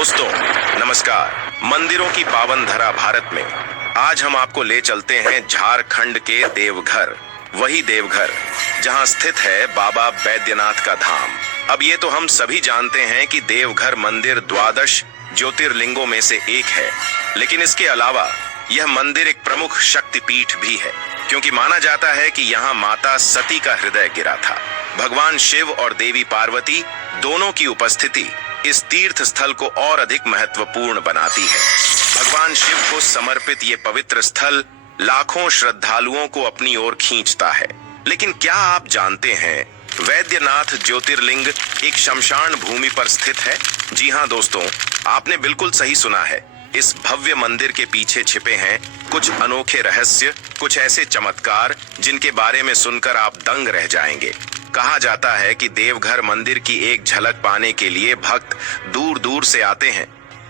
दोस्तों नमस्कार। मंदिरों की पावन धरा भारत में आज हम आपको ले चलते हैं झारखंड के देवघर, वही देवघर जहां स्थित है बाबा बैद्यनाथ का धाम। अब ये तो हम सभी जानते हैं कि देवघर मंदिर द्वादश ज्योतिर्लिंगों में से एक है, लेकिन इसके अलावा यह मंदिर एक प्रमुख शक्तिपीठ भी है, क्योंकि माना जाता है कि यहाँ माता सती का हृदय गिरा था। भगवान शिव और देवी पार्वती दोनों की उपस्थिति इस तीर्थ स्थल को और अधिक महत्वपूर्ण बनाती है। भगवान शिव को समर्पित ये पवित्र स्थल लाखों श्रद्धालुओं को अपनी ओर खींचता है। लेकिन क्या आप जानते हैं, वैद्यनाथ ज्योतिर्लिंग एक शमशान भूमि पर स्थित है? जी हाँ दोस्तों, आपने बिल्कुल सही सुना है। इस भव्य मंदिर के पीछे छिपे हैं कुछ अनोखे रहस्य, कुछ ऐसे चमत्कार जिनके बारे में सुनकर आप दंग रह जाएंगे। कहा जाता है कि देवघर मंदिर की एक झलक पाने के लिए भक्त दूर दूर से आते हैं,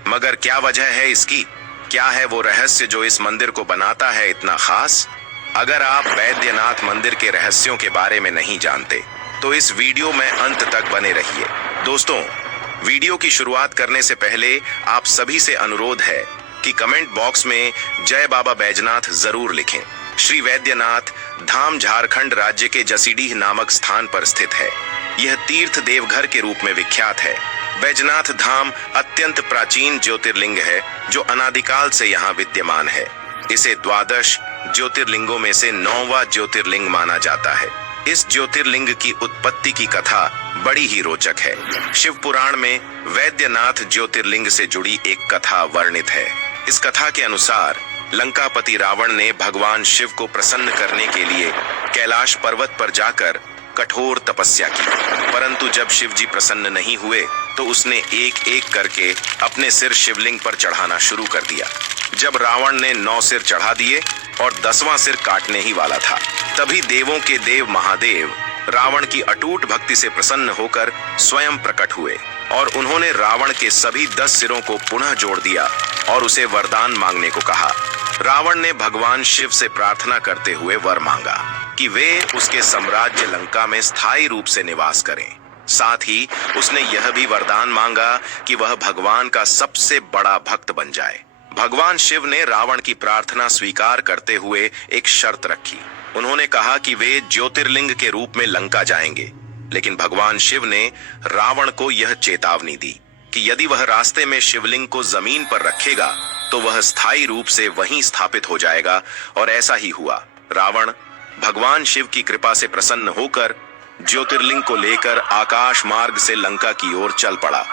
मगर क्या वजह है इसकी? क्या है वो रहस्य जो इस मंदिर को बनाता है इतना खास? अगर आप बैद्यनाथ मंदिर के रहस्यों के बारे में नहीं जानते तो इस वीडियो में अंत तक बने रहिए। दोस्तों, वीडियो की शुरुआत करने से पहले आप सभी से अनुरोध है कि कमेंट बॉक्स में जय बाबा बैजनाथ जरूर लिखें। श्री वैद्यनाथ धाम झारखंड राज्य के जसीडीह नामक स्थान पर स्थित है। यह तीर्थ देवघर के रूप में विख्यात है। बैजनाथ धाम अत्यंत प्राचीन ज्योतिर्लिंग है जो अनादिकाल से यहाँ विद्यमान है। इसे द्वादश ज्योतिर्लिंगों में से 9वां ज्योतिर्लिंग माना जाता है। इस ज्योतिर्लिंग की उत्पत्ति की कथा बड़ी ही रोचक है। शिव पुराण में वैद्यनाथ ज्योतिर्लिंग से जुड़ी एक कथा वर्णित है। इस कथा के अनुसार लंकापति रावण ने भगवान शिव को प्रसन्न करने के लिए कैलाश पर्वत पर जाकर कठोर तपस्या की, परंतु जब शिव जी प्रसन्न नहीं हुए तो उसने एक एक करके अपने सिर शिवलिंग पर चढ़ाना शुरू कर दिया। जब रावण ने 9 सिर चढ़ा दिए और 10वां सिर काटने ही वाला था, तभी देवों के देव महादेव रावण की अटूट भक्ति से प्रसन्न होकर स्वयं प्रकट हुए और उन्होंने रावण के सभी 10 सिरों को पुनः जोड़ दिया और उसे वरदान मांगने को कहा। रावण ने भगवान शिव से प्रार्थना करते हुए वर मांगा कि वे उसके साम्राज्य लंका में स्थायी रूप से निवास करें। साथ ही उसने यह भी वरदान मांगा कि वह भगवान का सबसे बड़ा भक्त बन जाए। भगवान शिव ने रावण की प्रार्थना स्वीकार करते हुए एक शर्त रखी। उन्होंने कहा कि वे ज्योतिर्लिंग के रूप में लंका जाएंगे, लेकिन भगवान शिव ने रावण को यह चेतावनी दी कि यदि वह रास्ते में शिवलिंग को जमीन पर रखेगा तो वह स्थायी रूप से वहीं स्थापित हो जाएगा, और ऐसा ही हुआ। रावण भगवान शिव की कृपा से प्रसन्न होकर ज्योतिर्लिंग को लेकर आकाश मार्ग से लंका की ओर चल पड़ा।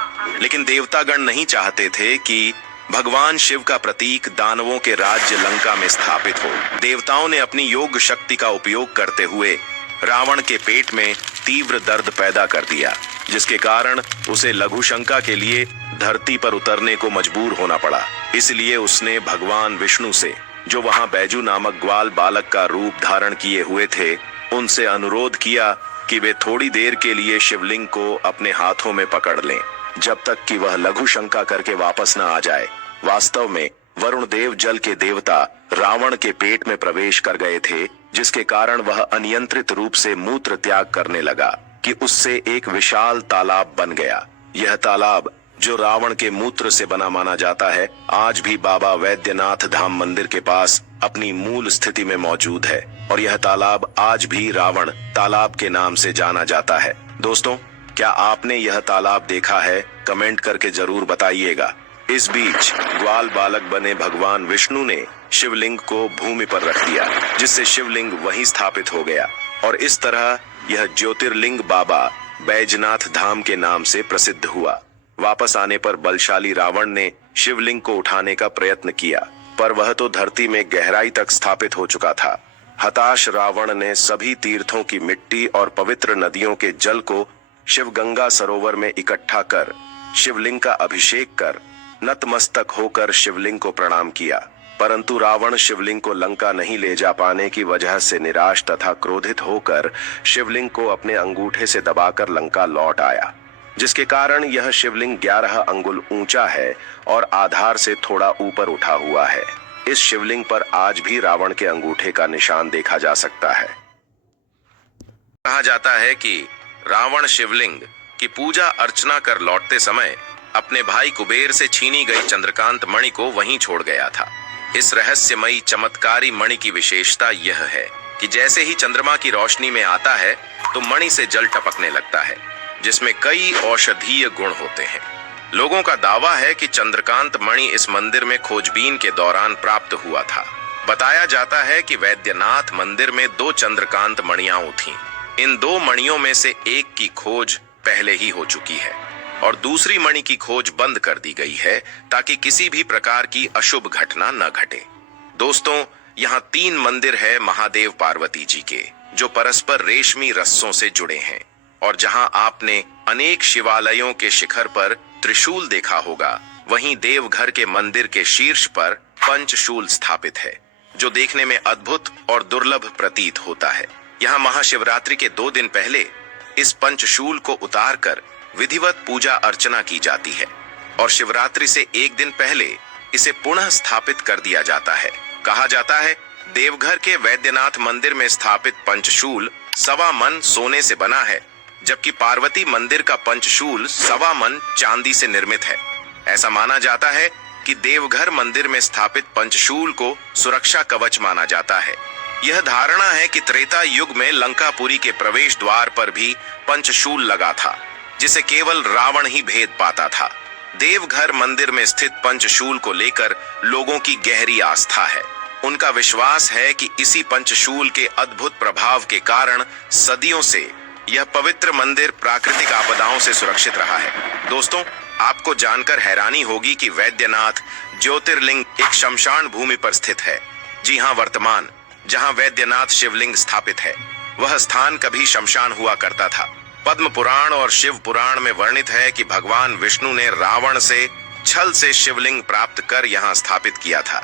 लेकिन देवतागण नहीं चाहते थे कि भगवान शिव का प्रतीक दानवों के राज्य लंका में स्थापित हो। देवताओं ने अपनी योग शक्ति का उपयोग करते हुए रावण के पेट में तीव्र दर्द पैदा कर दिया, जिसके कारण उसे लघु शंका के लिए धरती पर उतरने को मजबूर होना पड़ा। इसलिए उसने भगवान विष्णु से, जो वहां बैजू नामक ग्वाल बालक का रूप धारण किए हुए थे, उनसे अनुरोध किया कि वे थोड़ी देर के लिए शिवलिंग को अपने हाथों में पकड़ लें, जब तक कि वह लघु शंका करके वापस न आ जाए। वास्तव में वरुण देव, जल के देवता, रावण के पेट में प्रवेश कर गए थे, जिसके कारण वह अनियंत्रित रूप से मूत्र त्याग करने लगा कि उससे एक विशाल तालाब बन गया। यह तालाब, जो रावण के मूत्र से बना माना जाता है, आज भी बाबा वैद्यनाथ धाम मंदिर के पास अपनी मूल स्थिति में मौजूद है, और यह तालाब आज भी रावण तालाब के नाम से जाना जाता है। दोस्तों, क्या आपने यह तालाब देखा है? कमेंट करके जरूर बताइएगा। इस बीच ग्वाल बालक बने भगवान विष्णु ने शिवलिंग को भूमि पर रख दिया, जिससे शिवलिंग वहीं स्थापित हो गया, और इस तरह यह ज्योतिर्लिंग बाबा बैजनाथ धाम के नाम से प्रसिद्ध हुआ। वापस आने पर बलशाली रावण ने शिवलिंग को उठाने का प्रयत्न किया, पर वह तो धरती में गहराई तक स्थापित हो चुका था। हताश रावण ने सभी तीर्थों की मिट्टी और पवित्र नदियों के जल को शिवगंगा सरोवर में इकट्ठा कर शिवलिंग का अभिषेक कर नतमस्तक होकर शिवलिंग को प्रणाम किया, परंतु रावण शिवलिंग को लंका नहीं ले जा पाने की वजह से निराश तथा क्रोधित होकर शिवलिंग को अपने अंगूठे से दबाकर लंका लौट आया, जिसके कारण यह शिवलिंग 11 अंगुल ऊंचा है और आधार से थोड़ा ऊपर उठा हुआ है। इस शिवलिंग पर आज भी रावण के अंगूठे का निशान देखा जा सकता है। कहा जाता है कि रावण शिवलिंग की पूजा अर्चना कर लौटते समय अपने भाई कुबेर से छीनी गई चंद्रकांत मणि को वहीं छोड़ गया था। इस रहस्यमयी चमत्कारी मणि की विशेषता यह है कि जैसे ही चंद्रमा की रोशनी में आता है तो मणि से जल टपकने लगता है, जिसमें कई औषधीय गुण होते हैं। लोगों का दावा है कि चंद्रकांत मणि इस मंदिर में खोजबीन के दौरान प्राप्त हुआ था। बताया जाता है कि वैद्यनाथ मंदिर में 2 चंद्रकांत मणियां थीं। इन 2 मणियों में से एक की खोज पहले ही हो चुकी है और दूसरी मणि की खोज बंद कर दी गई है ताकि किसी भी प्रकार की अशुभ घटना न घटे। दोस्तों, यहाँ 3 मंदिर है महादेव पार्वती जी के, जो परस्पर रेशमी रस्सों से जुड़े हैं, और जहाँ आपने अनेक शिवालयों के शिखर पर त्रिशूल देखा होगा, वहीं देवघर के मंदिर के शीर्ष पर पंचशूल स्थापित है, जो देखने में अद्भुत और दुर्लभ प्रतीत होता है। यहाँ महाशिवरात्रि के 2 दिन पहले इस पंचशूल को उतारकर विधिवत पूजा अर्चना की जाती है और शिवरात्रि से 1 दिन पहले इसे पुनः स्थापित कर दिया जाता है। कहा जाता है देवघर के वैद्यनाथ मंदिर में स्थापित पंचशूल 1.25 मन सोने से बना है, जबकि पार्वती मंदिर का पंचशूल 1.25 मन चांदी से निर्मित है। ऐसा माना जाता है कि देवघर मंदिर में स्थापित पंचशूल को सुरक्षा कवच माना जाता है। यह धारणा है कि त्रेता युग में लंकापुरी के प्रवेश द्वार पर भी पंचशूल लगा था, जिसे केवल रावण ही भेद पाता था। देवघर मंदिर में स्थित पंचशूल को लेकर लोगों की गहरी आस्था है। उनका विश्वास है कि इसी पंचशूल के अद्भुत प्रभाव के कारण सदियों से यह पवित्र मंदिर प्राकृतिक आपदाओं से सुरक्षित रहा है। दोस्तों, आपको जानकर हैरानी होगी कि वैद्यनाथ ज्योतिर्लिंग एक शमशान भूमि पर स्थित है। जी हाँ, वर्तमान जहाँ वैद्यनाथ शिवलिंग स्थापित है, वह स्थान कभी शमशान हुआ करता था। पद्म पुराण और शिव पुराण में वर्णित है कि भगवान विष्णु ने रावण से छल से शिवलिंग प्राप्त कर यहाँ स्थापित किया था,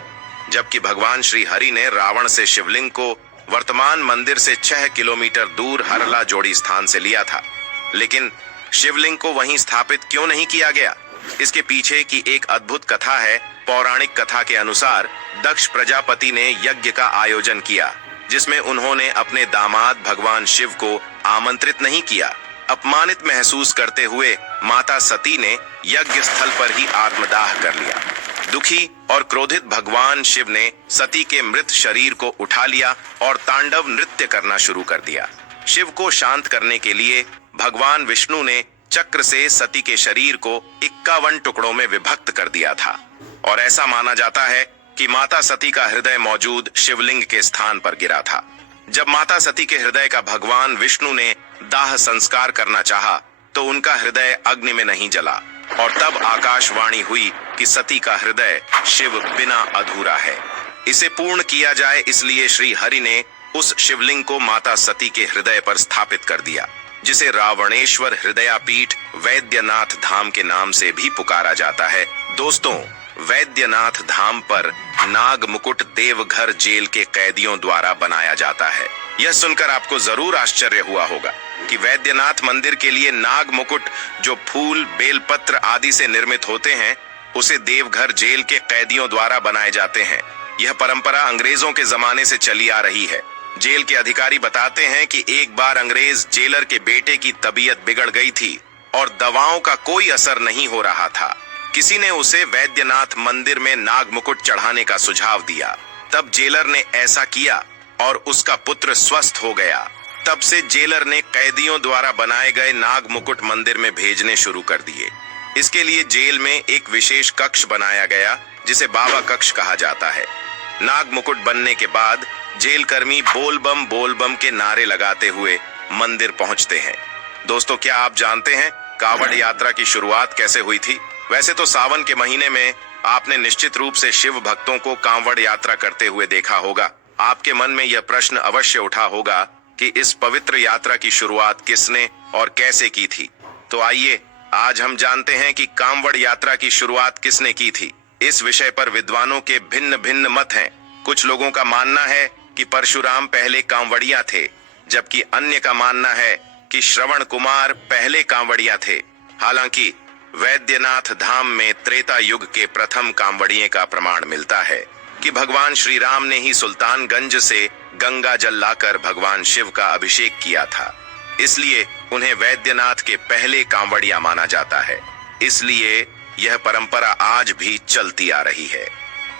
जबकि भगवान श्री हरि ने रावण से शिवलिंग को वर्तमान मंदिर से 6 किलोमीटर दूर हरला जोड़ी स्थान से लिया था। लेकिन शिवलिंग को वहीं स्थापित क्यों नहीं किया गया? इसके पीछे की एक अद्भुत कथा है। पौराणिक कथा के अनुसार दक्ष प्रजापति ने यज्ञ का आयोजन किया, जिसमें उन्होंने अपने दामाद भगवान शिव को आमंत्रित नहीं किया। अपमानित महसूस करते हुए माता सती ने यज्ञ स्थल पर ही आत्मदाह कर लिया। दुखी और क्रोधित भगवान शिव ने सती के मृत शरीर को उठा लिया और तांडव नृत्य करना शुरू कर दिया। शिव को शांत करने के लिए भगवान विष्णु ने चक्र से सती के शरीर को 51 टुकड़ों में विभक्त कर दिया था और ऐसा माना जाता है कि माता सती का हृदय मौजूद शिवलिंग के स्थान पर गिरा था। जब माता सती के हृदय का भगवान विष्णु ने दाह संस्कार करना चाहा, तो उनका हृदय अग्नि में नहीं जला और तब आकाशवाणी हुई कि सती का हृदय शिव बिना अधूरा है। इसे पूर्ण किया जाए, इसलिए श्री हरि ने उस शिवलिंग को माता सती के हृदय पर स्थापित कर दिया, जिसे रावणेश्वर हृदयापीठ वैद्यनाथ धाम के नाम से भी पुकारा जाता है। दोस्तों, वैद्यनाथ धाम पर नाग मुकुट देवघर जेल के कैदियों द्वारा बनाया जाता है। यह सुनकर आपको जरूर आश्चर्य हुआ होगा कि वैद्यनाथ मंदिर के लिए नाग मुकुट, जो फूल, बेलपत्र आदि से निर्मित होते हैं, उसे देवघर जेल के कैदियों द्वारा बनाए जाते हैं। यह परंपरा अंग्रेजों के जमाने से चली आ रही है। जेल के अधिकारी बताते हैं कि एक बार अंग्रेज जेलर के बेटे की तबीयत बिगड़ गई थी और दवाओं का कोई असर नहीं हो रहा था। किसी ने उसे वैद्यनाथ मंदिर में नाग मुकुट चढ़ाने का सुझाव दिया। तब जेलर ने ऐसा किया और उसका पुत्र स्वस्थ हो गया। तब से जेलर ने कैदियों द्वारा बनाए गए नाग मुकुट मंदिर में भेजने शुरू कर दिए। इसके लिए जेल में एक विशेष कक्ष बनाया गया, जिसे बाबा कक्ष कहा जाता है। नाग मुकुट बनने के बाद जेल कर्मी बोल बम के नारे लगाते हुए मंदिर पहुंचते हैं। दोस्तों, क्या आप जानते हैं कांवड़ यात्रा की शुरुआत कैसे हुई थी? वैसे तो सावन के महीने में आपने निश्चित रूप से शिव भक्तों को कांवड़ यात्रा करते हुए देखा होगा। आपके मन में यह प्रश्न अवश्य उठा होगा कि इस पवित्र यात्रा की शुरुआत किसने और कैसे की थी। तो आइए आज हम जानते हैं कि कांवड़ यात्रा की शुरुआत किसने की थी। इस विषय पर विद्वानों के भिन्न भिन्न मत हैं। कुछ लोगों का मानना है कि परशुराम पहले कांवड़िया थे, जबकि अन्य का मानना है कि श्रवण कुमार पहले कांवड़िया थे। हालांकि वैद्यनाथ धाम में त्रेता युग के प्रथम कांवड़िये का प्रमाण मिलता है कि भगवान श्री राम ने ही सुल्तानगंज से गंगा जल लाकर भगवान शिव का अभिषेक किया था। इसलिए उन्हें वैद्यनाथ के पहले कांवड़िया माना जाता है। इसलिए यह परंपरा आज भी चलती आ रही है।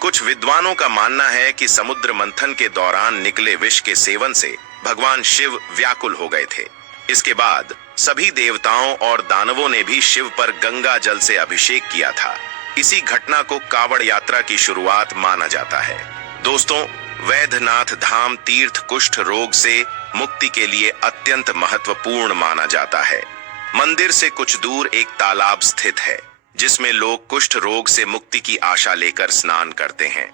कुछ विद्वानों का मानना है कि समुद्र मंथन के दौरान निकले विष के सेवन से भगवान शिव व्याकुल हो गए थे। इसके बाद सभी देवताओं और दानवों ने भी शिव पर गंगा जल से अभिषेक किया था। इसी घटना को कावड़ यात्रा की शुरुआत माना जाता है। दोस्तों, वैद्यनाथ धाम तीर्थ कुष्ठ रोग से मुक्ति के लिए अत्यंत महत्वपूर्ण माना जाता है। मंदिर से कुछ दूर एक तालाब स्थित है जिसमें लोग कुष्ठ रोग से मुक्ति की आशा लेकर स्नान करते हैं।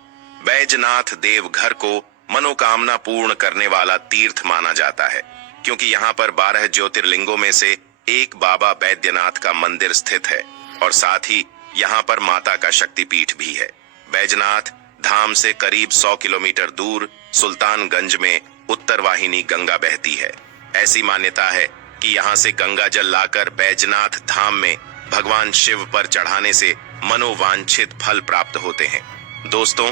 बैजनाथ देवघर को मनोकामना पूर्ण करने वाला तीर्थ माना जाता है क्योंकि यहाँ पर 12 ज्योतिर्लिंगों में से एक बाबा बैद्यनाथ का मंदिर स्थित है और साथ ही यहाँ पर माता का शक्तिपीठ भी है। बैजनाथ धाम से करीब 100 किलोमीटर दूर सुल्तानगंज में उत्तर वाहिनी गंगा बहती है। ऐसी मान्यता है कि यहाँ से गंगा जल लाकर बैजनाथ धाम में भगवान शिव पर चढ़ाने से मनोवांछित फल प्राप्त होते हैं। दोस्तों,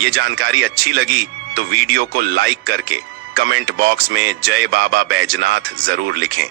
ये जानकारी अच्छी लगी तो वीडियो को लाइक करके कमेंट बॉक्स में जय बाबा बैजनाथ जरूर लिखें।